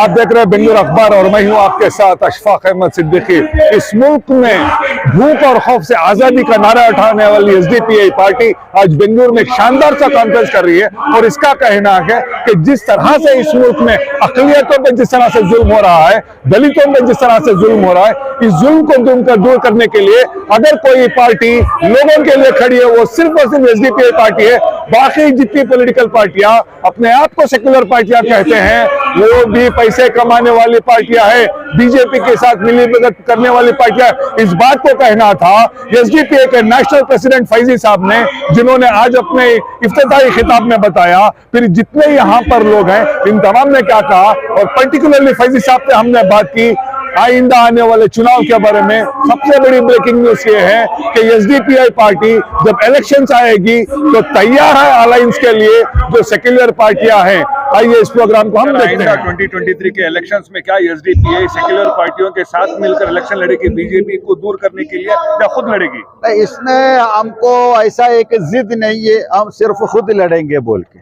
आप देख रहे हैं बेंगलुरु अखबार और मैं हूं आपके साथ अशफाक अहमद सिद्दीकी। इस मुल्क में भूख और खौफ से आजादी का नारा उठाने वाली एसडीपीआई पार्टी आज बेंगलुरु में शानदार सा कॉन्फ्रेंस कर रही है और इसका कहना है कि जिस तरह से इस मुल्क में अकलियतों पर जिस तरह से जुल्म हो रहा है, दलितों पर जिस तरह से जुल्म हो रहा है, इस जुल्म को दूर करने के लिए अगर कोई पार्टी लोगों के लिए खड़ी है वो सिर्फ और सिर्फ एसडीपीआई पार्टी है। बाकी जितनी पॉलिटिकल पार्टियां अपने आप को सेक्युलर पार्टियां कहते हैं वो भी पैसे कमाने वाली पार्टियां हैं, बीजेपी के साथ मिलीभगत करने वाली पार्टियां। इस बात को कहना था एसडीपीआई के नेशनल प्रेसिडेंट फैजी साहब ने, जिन्होंने आज अपने इफ्तिताही खिताब में बताया। फिर जितने यहाँ पर लोग हैं इन तमाम ने क्या कहा और पर्टिकुलरली फैजी साहब से हमने बात की आइंदा आने वाले चुनाव के बारे में। सबसे बड़ी ब्रेकिंग न्यूज ये है कि एसडीपीआई पार्टी जब इलेक्शंस आएगी तो तैयार है अलायंस के लिए जो सेक्युलर पार्टियां हैं। आइए इस प्रोग्राम को हम देखते हैं। 2023 के इलेक्शंस में क्या एसडीपीआई सेक्युलर पार्टियों के साथ मिलकर इलेक्शन लड़ेगी, बीजेपी को दूर करने के लिए, या खुद लड़ेगी? इसमें हमको ऐसा एक जिद नहीं है, हम सिर्फ खुद लड़ेंगे बोल के।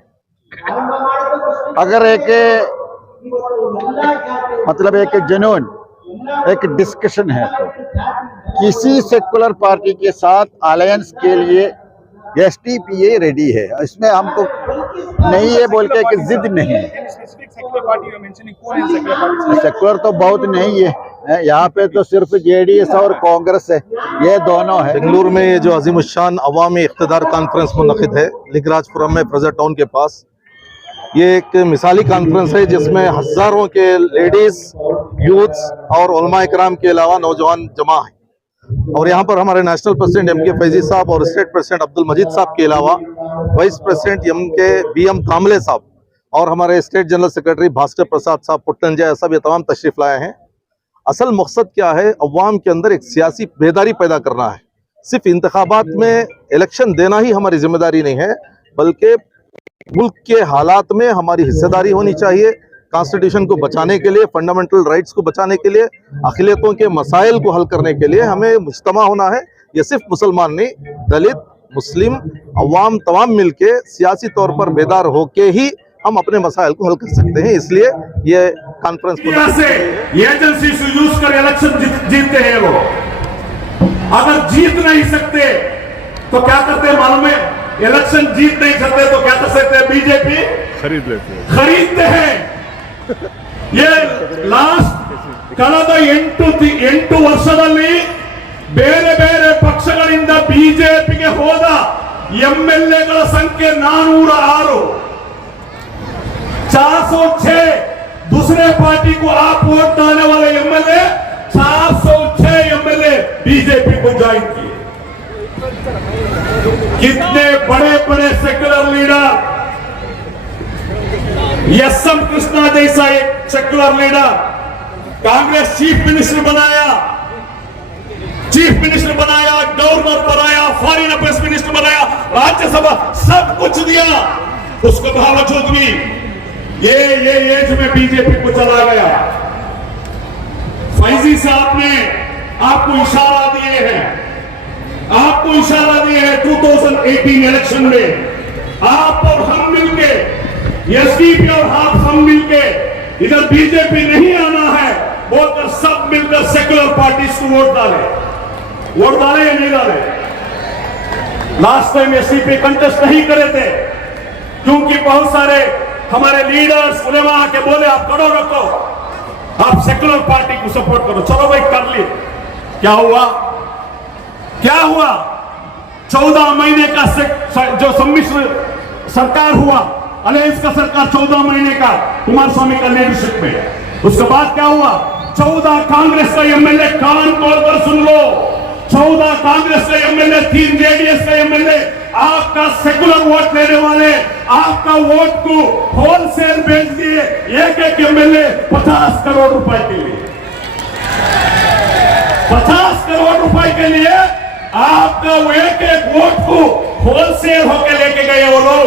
अगर एक मतलब एक जुनून एक डिस्कशन है तो किसी सेकुलर पार्टी के साथ अलायंस के लिए एसडीपीआई रेडी है। इसमें हमको नहीं है बोल के कि जिद नहीं है। सेकुलर तो बहुत नहीं है, यहाँ पे तो सिर्फ जेडीएस और कांग्रेस है, ये दोनों है। बेंगलुरु में ये जो अजीमुशान अवामी इख्तिदार कॉन्फ्रेंस मुनक़िद है लिंगराजपुरम में प्रेजर टाउन के पास, ये एक मिसाली कॉन्फ्रेंस है जिसमें हजारों के लेडीज, यूथ्स और उलमा इकराम के अलावा नौजवान जमा है। और यहाँ पर हमारे नेशनल प्रेसिडेंट एम के फैजी साहब और स्टेट प्रेसिडेंट अब्दुल मजीद साहब के अलावा वाइस प्रेसिडेंट एम के BM कामले साहब और हमारे स्टेट जनरल सेक्रेटरी भास्कर प्रसाद साहब पुट्टनजय सब ये तमाम तशरीफ लाए हैं। असल मकसद क्या है, अवाम के अंदर एक सियासी बेदारी पैदा करना है। सिर्फ इंतखाबात में इलेक्शन देना ही हमारी जिम्मेदारी नहीं है, बल्कि मुल्क के हालात में हमारी हिस्सेदारी होनी चाहिए। कॉन्स्टिट्यूशन को बचाने के लिए, फंडामेंटल राइट्स को बचाने के लिए, अक़लियतों के मसाइल को हल करने के लिए हमें मुज्तमा होना है। ये सिर्फ मुसलमान नहीं, दलित, मुस्लिम, अवाम तमाम मिलके सियासी तौर पर बेदार होके ही हम अपने मसाइल को हल कर सकते हैं। इसलिए ये कॉन्फ्रेंस एजेंसी से यूज कर इलेक्शन जीतते हैं लोग। अगर जीत नहीं सकते तो क्या करते हैं मालूम है? इलेक्शन जीत नहीं सकते तो क्या कर सकते हैं? बीजेपी खरीदते हैं। ये लास्ट ಕಳೆದ 8 ವರ್ಷದಲ್ಲಿ ಬೇರೆ ಬೇರೆ ಪಕ್ಷಗಳಿಂದ ಬಿಜೆಪಿಗೆ ಹೋದ ಎಂಎಲ್ಎಗಳ ಸಂಖ್ಯೆ 406। 406 दूसरे पार्टी को आप वोट डालने वाले एमएलए 406 एमएलए बीजेपी को ज्वाइन किए। कितने बड़े बड़े सेक्युलर लीडर, SM कृष्णा जैसा एक secular leader Congress chief minister बनाया, गवर्नर बनाया, फॉरेन अफेयर्स मिनिस्टर बनाया, राज्यसभा सब कुछ दिया। उसके बावजूद भी ये एज में बीजेपी को चला गया। फैजी साहब ने आपको इशारा दिए हैं, 2018 इलेक्शन में आप और हम मिलके, एसडीपी और आप हम मिलके इधर बीजेपी नहीं आना है बोलकर सब मिलकर सेक्युलर पार्टीज को वोट डाले या नहीं डाले? लास्ट टाइम एसडीपी कंटेस्ट नहीं करे थे क्योंकि बहुत सारे हमारे लीडर्स उलेमा के बोले आप करो रखो, आप सेक्युलर पार्टी को सपोर्ट करो। चलो भाई कर लिए। क्या हुआ? 14 महीने का जो सम्मिश्र सरकार हुआ, अलायंस का सरकार 14 महीने का कुमारस्वामी का लीडरशिप में। उसके बाद क्या हुआ? 14 कांग्रेस का एमएलए, कान खोलकर सुन लो, 14 कांग्रेस का एमएलए, 3 जेडीएस का एमएलए आपका सेकुलर वोट लेने वाले आपका वोट को होलसेल बेच दिए। एक एमएलए 50 करोड़ रुपए के लिए, 50 करोड़ रुपए के लिए आपका एक वोट को होलसेल होकर लेके गए वो लोग।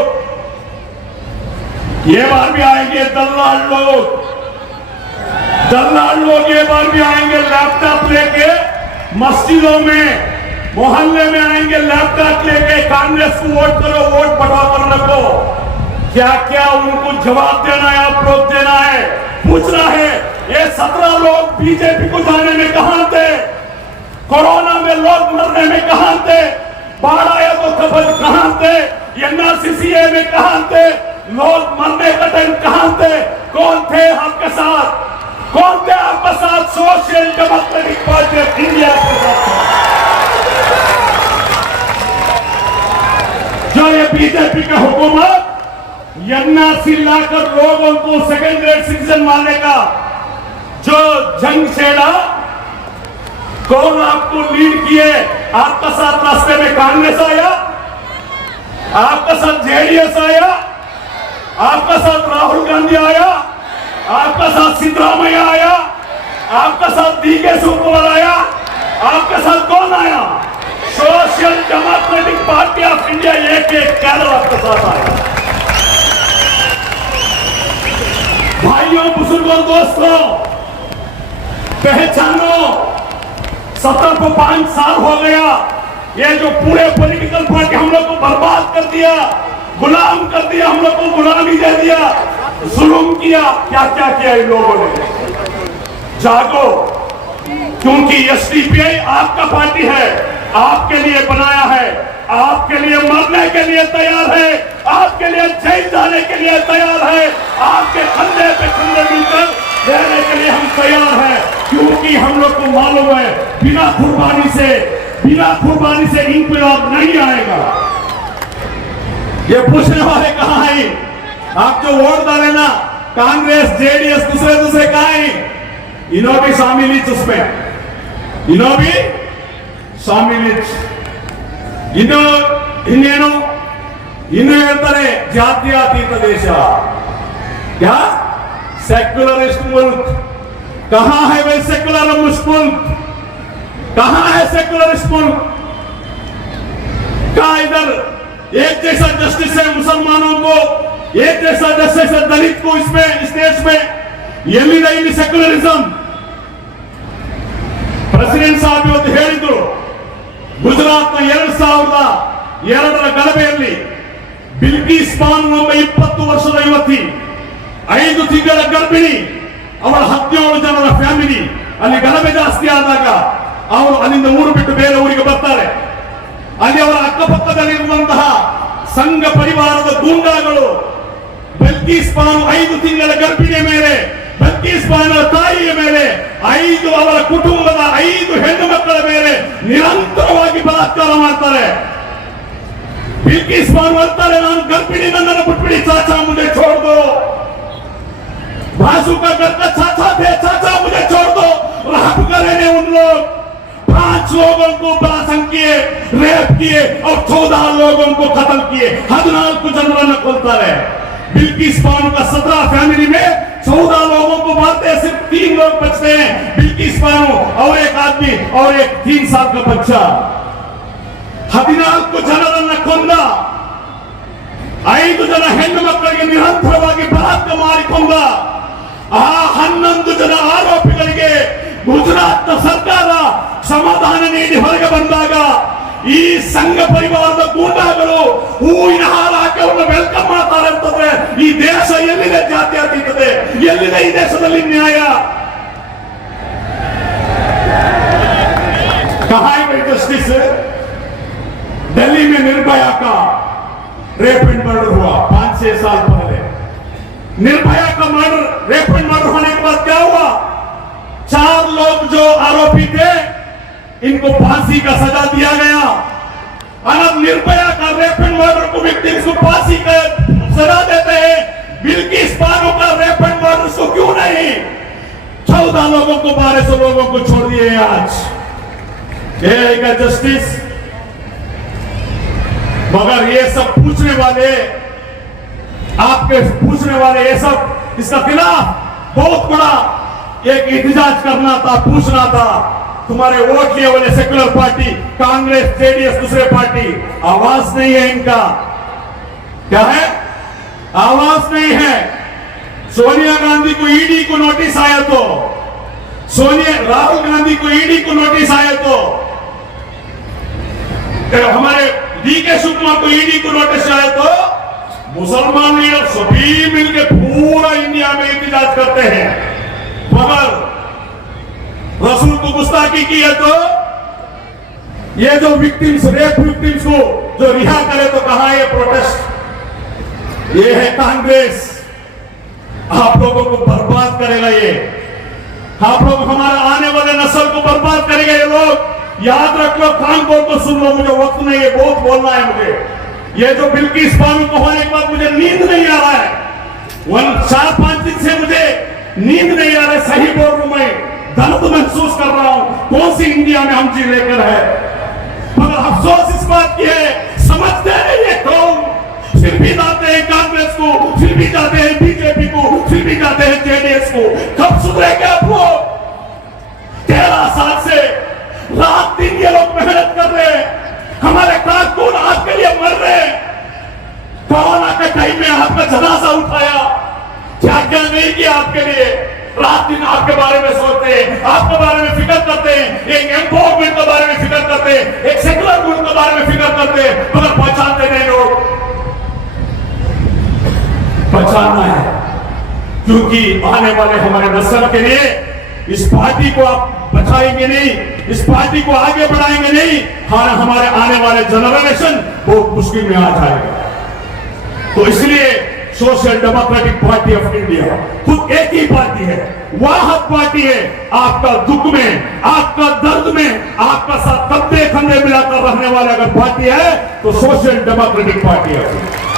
ये बार भी आएंगे दल्लाल लोग ये बार भी आएंगे लैपटॉप लेके, मस्जिदों में मोहल्ले में आएंगे लैपटॉप लेके, कांग्रेस को वोट करो, वोट बढ़ा कर रखो। क्या क्या उनको जवाब देना है, अप्रोच देना है, पूछना है। ये 17 लोग बीजेपी को जाने में कहां थे? कोरोना में लोग मरने में कहां थे? बाढ़ आया तो खबर कहां थे? एनआरसीसीए में कहां थे? लोग मरने का टाइम कहां थे? कौन थे आपके साथ? कौन थे आपके साथ? Social democratic party of India के साथ। जो ये बीजेपी का हुकूमत एनआरसी लाकर लोगों को सेकेंड ग्रेड सिटीजन मानने का जो जंग छेड़ा, कौन आपको लीड किए? आपका साथ रास्ते में कांग्रेस आया, आपका साथ जेडीएस आया, आपका साथ राहुल गांधी आया, आपका साथ सिद्धरामैया आया, आपका साथ डीके शिवकुमार आया, आपका साथ कौन आया? Social democratic party of India एक कैडर आपके साथ आया। भाइयों, बुजुर्गों, दोस्तों, पहचानो, 17 को 5 साल हो गया। ये जो पूरे पॉलिटिकल पार्टी हम लोग को बर्बाद कर दिया, गुलाम कर दिया, हम लोग को गुलामी दे दिया, जुल्म किया। क्या क्या किया इन लोगों ने? जागो, क्योंकि एसडीपीआई आपका पार्टी है, आपके लिए बनाया है, आपके लिए मरने के लिए तैयार है, आपके लिए जेल जाने के लिए तैयार है, आपके कंधे पे कंधे मिलकर रहने के लिए हम तैयार हैं, क्योंकि हम लोग को मालूम है बिना कुर्बानी से इंकलाब नहीं आएगा। ये पूछने वाले कहां हैं? आप जो वोट डाले ना, कांग्रेस जेडीएस दूसरे कहां हैं? इन्हों भी शामिल उसमें, इन्हों भी शामिल। इन्हें ಹೇಳ್ತಾರೆ ಜಾತ್ಯತೀತ देश। क्या सेक्युलरिस्ट मुल्क? कहां है वह सेक्युलर मुल्क? कहां है सेक्युलरिस्ट मुल्क? कहां? इधर एक जैसा जस्टिस है मुसलमानों को, एक जैसा जस्टिस है दलित को, इसमें इस देश में ಎಲ್ಲಿದೆ ಸೆಕ್ಯುಲರಿಸಂ? ಪ್ರೆಸಿಡೆಂಟ್ ಸಾಹೇಬ್ ಇವತ್ತು ಹೇಳಿದ್ರು, ಗುಜರಾತ್ನ 2002ರ ಗಲಭೆಯಲ್ಲಿ ಬಿಲ್ಕಿಸ್ ಬಾನು ಎಂಬ 20 ವರ್ಷದ ಯುವತಿ, 5 ತಿಂಗಳ ಗರ್ಭಿಣಿ, ಅವರ 17 ಜನರ ಫ್ಯಾಮಿಲಿ ಅಲ್ಲಿ ಗಲಭೆ ಜಾಸ್ತಿ ಆದಾಗ ಅವರು ಅಲ್ಲಿಂದ ಊರು ಬಿಟ್ಟು ಬೇರೆ ಊರಿಗೆ ಬರ್ತಾರೆ. ಅಲ್ಲಿ ಅವರ ಅಕ್ಕಪಕ್ಕದಲ್ಲಿರುವಂತಹ ಸಂಘ ಪರಿವಾರದ ಗೂಂಡಾಗಳು ಬಿಲ್ಕಿಸ್ ಬಾನು 5 ತಿಂಗಳ ಗರ್ಭಿಣಿಯ ಮೇಲೆ, ಬಿಲ್ಕಿಸ್ ಬಾನುವ ತಾಯಿಯ ಮೇಲೆ, 5 ಅವರ ಕುಟುಂಬದ 5 ಹೆಣ್ಣು ಮಕ್ಕಳ ಮೇಲೆ ನಿರಂತರವಾಗಿ ಬಲಾತ್ಕಾರ ಮಾಡ್ತಾರೆ. बिल्किस बानो अंತಾರೆ, ನಾನು ಗರ್ಭಿಣಿ, ನನ್ನನ್ನು ಬಿಟ್ಬಿಡಿ चाचा, मुझे छोड़ दो। बाजू का घर का चाचा थे, चाचा मुझे छोड़ दो। रात करे ने उन लोग 5 लोगों को बलात्कार किए, रेप किए और 14 लोगों को कत्ल किए। 14 ಜನರನ್ನು ಕೊಲ್ತಾರೆ। बिल्किस बानो का 17 फैमिली में 14 लोगों को मारते हैं, सिर्फ 3 लोग बचते हैं, बिल्किस बानो और एक आदमी और एक 3 साल का बच्चा। 14 ಜನರನ್ನು ಕೊಂದ, 5 ಜನ ಹೆಣ್ಣು ಮಕ್ಕಳಿಗೆ ನಿರಂತರವಾಗಿ ಬಲಾತ್ಕಾರ ಮಾಡಿಕೊಂಡ ಆ 11 ಜನ ಆರೋಪಿಗಳಿಗೆ ಗುಜರಾತ್ನ ಸರ್ಕಾರ ಸಮಾಧಾನ ನೀಡಿ ಹೊರಗೆ ಬಂದಾಗ ಈ ಸಂಘ ಪರಿವಾರದ ಗೂಂಡಾಗಳು ಹೂವಿನ ಹಾರ ಹಾಕಿ ಅವರನ್ನು ವೆಲ್ಕಮ್ ಮಾಡ್ತಾರೆ ಅಂತಂದ್ರೆ ಈ ದೇಶ ಎಲ್ಲಿದೆ ಜಾತ್ಯತೀತತೆ? ಎಲ್ಲಿದೆ ಈ ದೇಶದಲ್ಲಿ ನ್ಯಾಯ? कहां है जस्टिस? दिल्ली में निर्भया का रेप एंड मर्डर हुआ 5-6 साल पहले। निर्भया का मर्डर, रेप एंड मर्डर होने के बाद क्या हुआ? 4 लोग जो आरोपी थे, इनको फांसी का सजा दिया गया। अब निर्भया का रेप एंड मर्डर को विक्टिम्स को फांसी का सजा देते हैं, बिल्किस बानो का रेप एंड मर्डर को क्यों नहीं? 14 लोगों को, 1200 लोगों को छोड़ दिए आज। ये जस्टिस? मगर ये सब पूछने वाले, आपके पूछने वाले, ये सब इसका खिलाफ बहुत बड़ा एक एहतजाज करना था, पूछना था। तुम्हारे वोट लिए वाले सेक्युलर पार्टी, कांग्रेस जेडीएस दूसरे पार्टी, आवाज नहीं है इनका। क्या है? आवाज नहीं है। सोनिया गांधी को ईडी को नोटिस आया तो, राहुल गांधी को ईडी को नोटिस आया तो, हमारे डीके शिवकुमार को ईडी को नोटिस आया तो मुसलमान लीडर सभी मिलकर पूरा इंडिया में एहतजाज करते हैं, मगर रसूल को गुस्ताखी की है तो ये जो विक्टिम्स, रेप विक्टिम्स को जो रिहा करे तो कहां ये प्रोटेस्ट? ये है कांग्रेस, आप लोगों को बर्बाद करेगा ये, आप लोग हमारे आने वाले नस्ल को बर्बाद करेगा ये लोग। याद रख लो, कान खोल तो सुन लो, मुझे वक्त नहीं है, बहुत बोलना है मुझे। ये जो बिल्किस बानो को होने के बाद मुझे नींद नहीं आ रहा है, 4-5 दिन से मुझे नींद नहीं आ रहा है, सही बोल रहा हूं, मैं दर्द महसूस कर रहा हूं। कौन सी इंडिया में हम जी लेकर है? मगर अफसोस इस बात की है, समझते नहीं ये कौन, फिर भी जाते हैं कांग्रेस को, फिर भी जाते हैं बीजेपी को, फिर भी जाते हैं जेडीएस को। कब सुधरेंगे आप लोग? 13 साल से रात दिन ये लोग मेहनत कर रहे हैं, हमारे कारकुन आपके लिए मर रहे हैं। कोरोना के टाइम में आपका जनाजा उठाया, क्या क्या नहीं किया आपके लिए? रात दिन आपके बारे में सोचते हैं, आपके बारे में फिक्र करते हैं, एक एम्पावरमेंट के बारे में फिक्र करते हैं, एक सेकुलर मुल्क के बारे में फिक्र करते हैं, मगर पहचानते नहीं लोग। पहचानना है, क्योंकि आने वाले हमारे नस्ल के लिए इस पार्टी को आप बचाएंगे नहीं, इस पार्टी को आगे बढ़ाएंगे नहीं, हमारे आने वाले जनरेशन बहुत मुश्किल में आ जाएगा। तो इसलिए social democratic party of India खुद एक ही पार्टी है, वाहद पार्टी है। आपका दुख में, आपका दर्द में, आपका साथ कंधे कंधे मिलाकर रहने वाला अगर पार्टी है तो सोशल डेमोक्रेटिक पार्टी है।